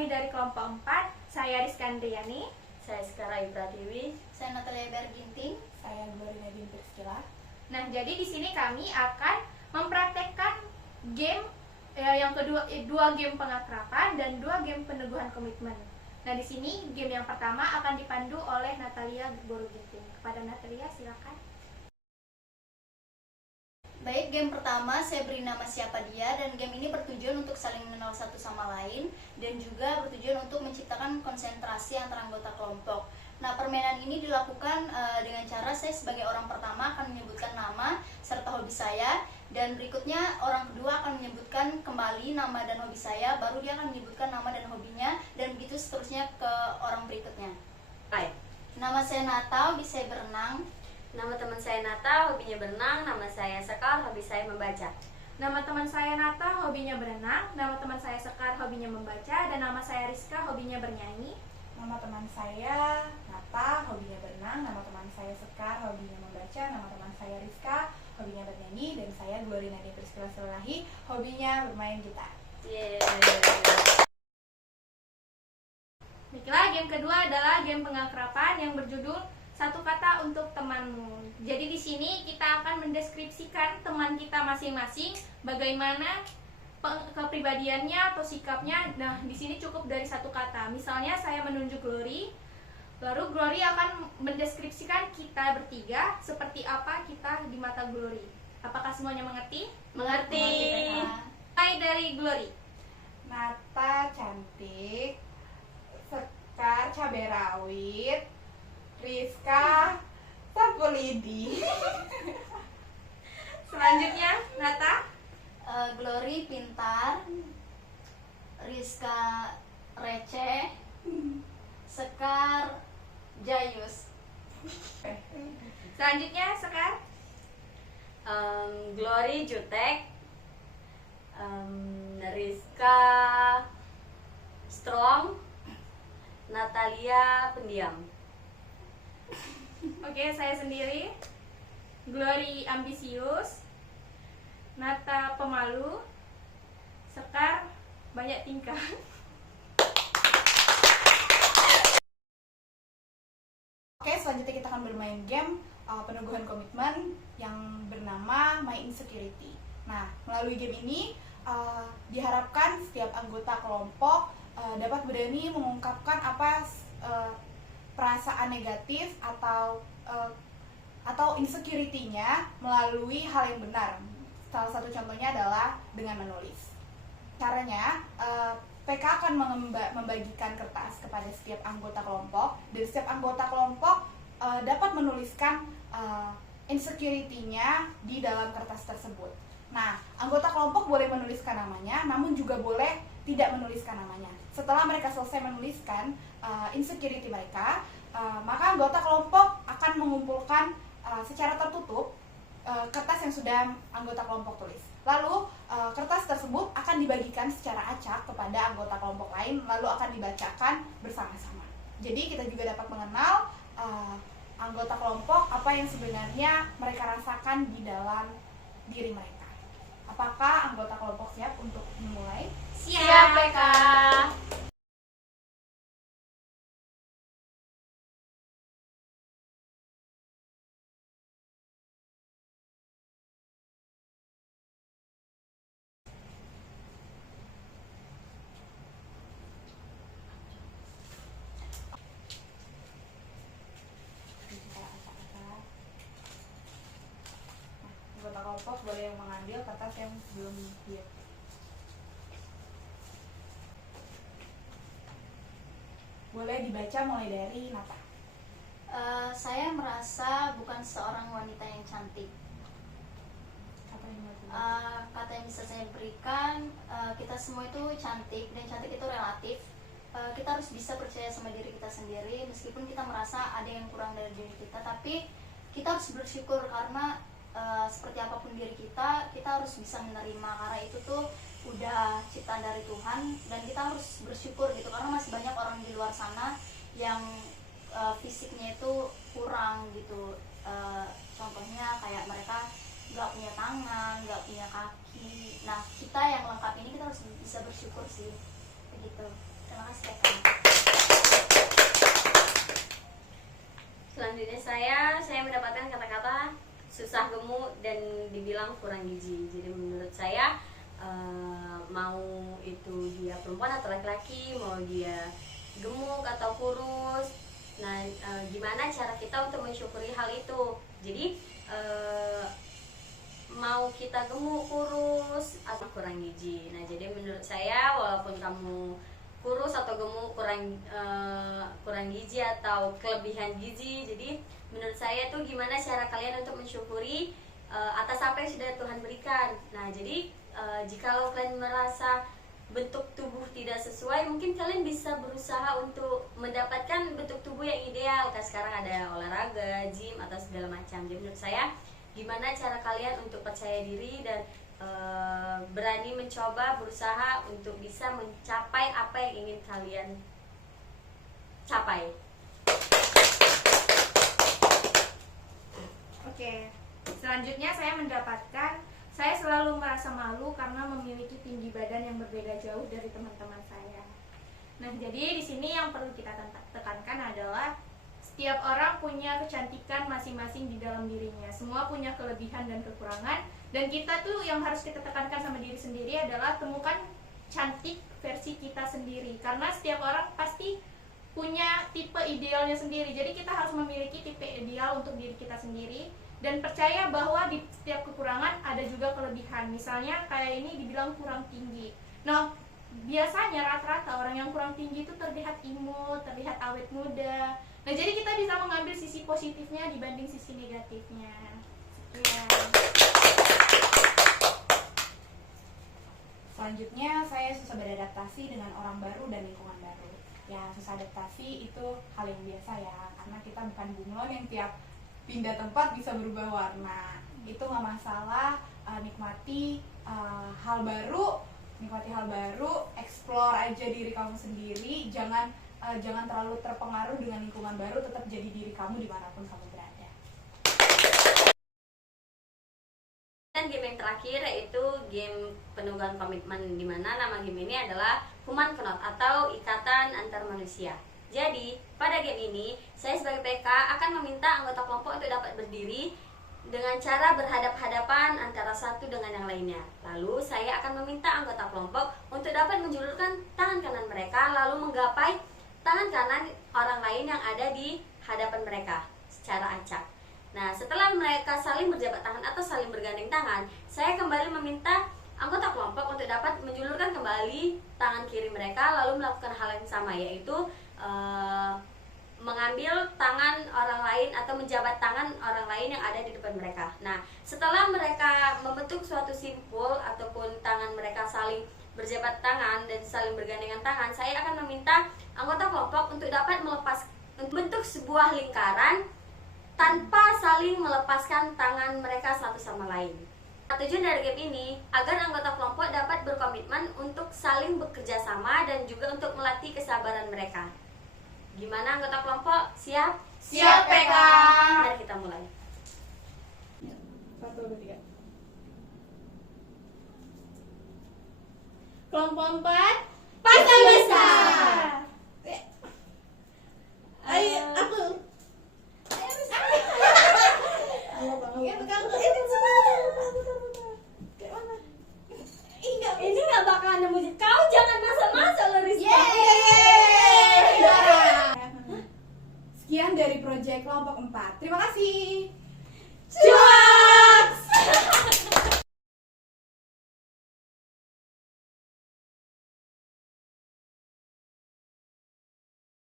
kami dari kelompok 4. Saya Rizka Andriani. Saya Sekarang Ibrahimi. Saya Natalia Berginting. Saya Glory Nadine Priscilla. Nah, jadi di sini kami akan mempraktekkan game yang kedua, dua game pengakraban dan dua game peneguhan komitmen. Nah, di sini game yang pertama akan dipandu oleh Natalia Berginting. Kepada Natalia, silakan. Baik, game pertama saya beri nama Siapa Dia, dan game ini bertujuan untuk saling mengenal satu sama lain dan juga bertujuan untuk menciptakan konsentrasi antara anggota kelompok. Nah, permainan ini dilakukan dengan cara saya sebagai orang pertama akan menyebutkan nama serta hobi saya, dan berikutnya orang kedua akan menyebutkan kembali nama dan hobi saya, baru dia akan menyebutkan nama dan hobinya, dan begitu seterusnya ke orang berikutnya. Hai. Nama saya Nata, hobi saya berenang. Nama teman saya Nata, hobinya berenang. Nama saya Sekar, hobi saya membaca. Nama teman saya Nata, hobinya berenang. Nama teman saya Sekar, hobinya membaca. Dan nama saya Rizka, hobinya bernyanyi. Nama teman saya Nata, hobinya berenang. Nama teman saya Sekar, hobinya membaca. Nama teman saya Rizka, hobinya bernyanyi. Dan saya Glory Nadine Priscilla Selahi, hobinya bermain gitar. Yeay. Baiklah, game kedua adalah game pengakraban yang berjudul Satu Kata Untuk Temanmu. Jadi di sini kita akan mendeskripsikan teman kita masing-masing, bagaimana kepribadiannya atau sikapnya. Nah, di sini cukup dari satu kata. Misalnya saya menunjuk Glory, lalu Glory akan mendeskripsikan kita bertiga seperti apa kita di mata Glory. Apakah semuanya mengerti? Mengerti. Mulai dari Glory. Nata cantik, Sekar cabai rawit, Rizka sapu lidi. Selanjutnya, Nata. Glory pintar, Rizka receh, Sekar jayus. Selanjutnya, Sekar. Glory jutek. Rizka strong. Natalia pendiam. Oke, saya sendiri. Glory ambisius, Nata pemalu, Sekar banyak tingkah. Oke, selanjutnya kita akan bermain game peneguhan komitmen yang bernama My Insecurity. Nah, melalui game ini diharapkan setiap anggota kelompok dapat berani mengungkapkan apa perasaan negatif atau insecurity-nya melalui hal yang benar. Salah satu contohnya adalah dengan menulis. Caranya, PK akan membagikan kertas kepada setiap anggota kelompok, dan setiap anggota kelompok dapat menuliskan insecurity-nya di dalam kertas tersebut. Nah, anggota kelompok boleh menuliskan namanya, namun juga boleh tidak menuliskan namanya. Setelah mereka selesai menuliskan insecurity mereka, maka anggota kelompok akan mengumpulkan secara tertutup kertas yang sudah anggota kelompok tulis. Lalu kertas tersebut akan dibagikan secara acak kepada anggota kelompok lain, lalu akan dibacakan bersama-sama. Jadi kita juga dapat mengenal anggota kelompok apa yang sebenarnya mereka rasakan di dalam diri mereka. Apakah anggota kelompok siap untuk memulai? Siap, PK. Anggota kelompok boleh yang mengambil kertas yang belum dia. Boleh dibaca mulai dari Nata. Saya merasa bukan seorang wanita yang cantik. Kata yang bisa saya berikan, kita semua itu cantik, dan cantik itu relatif. Kita harus bisa percaya sama diri kita sendiri, meskipun kita merasa ada yang kurang dari diri kita, tapi kita harus bersyukur karena seperti apapun diri kita harus bisa menerima, karena itu tuh udah ciptaan dari Tuhan, dan kita harus bersyukur gitu, karena masih banyak orang di luar sana yang fisiknya itu kurang gitu. Contohnya kayak mereka nggak punya tangan, nggak punya kaki. Nah, kita yang lengkap ini kita harus bisa bersyukur sih, begitu. Terima kasih ya Kak. Selanjutnya saya mendapatkan kata-kata susah gemuk dan dibilang kurang gizi. Jadi menurut saya mau itu dia perempuan atau laki-laki, mau dia gemuk atau kurus, nah gimana cara kita untuk mensyukuri hal itu. Jadi mau kita gemuk, kurus atau kurang gizi. Nah jadi menurut saya walaupun kamu kurus atau gemuk, kurang gizi atau kelebihan gizi, jadi menurut saya tuh gimana cara kalian untuk mensyukuri atas apa yang sudah Tuhan berikan. Nah jadi jikalau kalian merasa bentuk tubuh tidak sesuai, mungkin kalian bisa berusaha untuk mendapatkan bentuk tubuh yang ideal. Kan sekarang ada olahraga, gym atau segala macam. Jadi menurut saya gimana cara kalian untuk percaya diri dan berani mencoba, berusaha untuk bisa mencapai apa yang ingin kalian capai. Oke, selanjutnya saya selalu merasa malu karena memiliki tinggi badan yang berbeda jauh dari teman-teman saya. Nah, jadi di sini yang perlu kita tekankan adalah setiap orang punya kecantikan masing-masing di dalam dirinya. Semua punya kelebihan dan kekurangan, dan kita tuh yang harus kita tekankan sama diri sendiri adalah temukan cantik versi kita sendiri. Karena setiap orang pasti punya tipe idealnya sendiri. Jadi kita harus memiliki tipe ideal untuk diri kita sendiri dan percaya bahwa di setiap kekurangan ada juga kelebihan. Misalnya kayak ini dibilang kurang tinggi. Nah, biasanya rata-rata orang yang kurang tinggi itu terlihat imut, terlihat awet muda. Nah, jadi kita bisa mengambil sisi positifnya dibanding sisi negatifnya. Sekian. Selanjutnya, saya susah beradaptasi dengan orang baru dan lingkungan baru. Ya, susah adaptasi itu hal yang biasa ya, karena kita bukan bunglon yang tiap pindah tempat bisa berubah warna. Itu nggak masalah, nikmati hal baru, explore aja diri kamu sendiri. Jangan terlalu terpengaruh dengan lingkungan baru, tetap jadi diri kamu dimanapun kamu berada. Dan game yang terakhir yaitu game penugasan komitmen, di mana nama game ini adalah Human Knot atau Ikatan Antar Manusia. Jadi, pada game ini, saya sebagai PK akan meminta anggota kelompok untuk dapat berdiri dengan cara berhadap-hadapan antara satu dengan yang lainnya. Lalu, saya akan meminta anggota kelompok untuk dapat menjulurkan tangan kanan mereka, lalu menggapai tangan kanan orang lain yang ada di hadapan mereka secara acak. Nah, setelah mereka saling berjabat tangan atau saling bergandeng tangan, saya kembali meminta anggota kelompok untuk dapat menjulurkan kembali tangan kiri mereka, lalu melakukan hal yang sama, yaitu mengambil tangan orang lain atau menjabat tangan orang lain yang ada di depan mereka. Nah, setelah mereka membentuk suatu simpul ataupun tangan mereka saling berjabat tangan dan saling bergandengan tangan, saya akan meminta anggota kelompok untuk dapat membentuk sebuah lingkaran tanpa saling melepaskan tangan mereka satu sama lain. Tujuan dari game ini agar anggota kelompok dapat berkomitmen untuk saling bekerja sama dan juga untuk melatih kesabaran mereka. Gimana anggota kelompok? Siap? Siap, PK. Mari kita mulai. 1, 2, 3. Kelompok 4, pasang besar. Ayo, aku. Ini nggak bakalan nemu kau, jangan masa-masa lo Rizky. Sekian dari proyek kelompok 4. Terima kasih.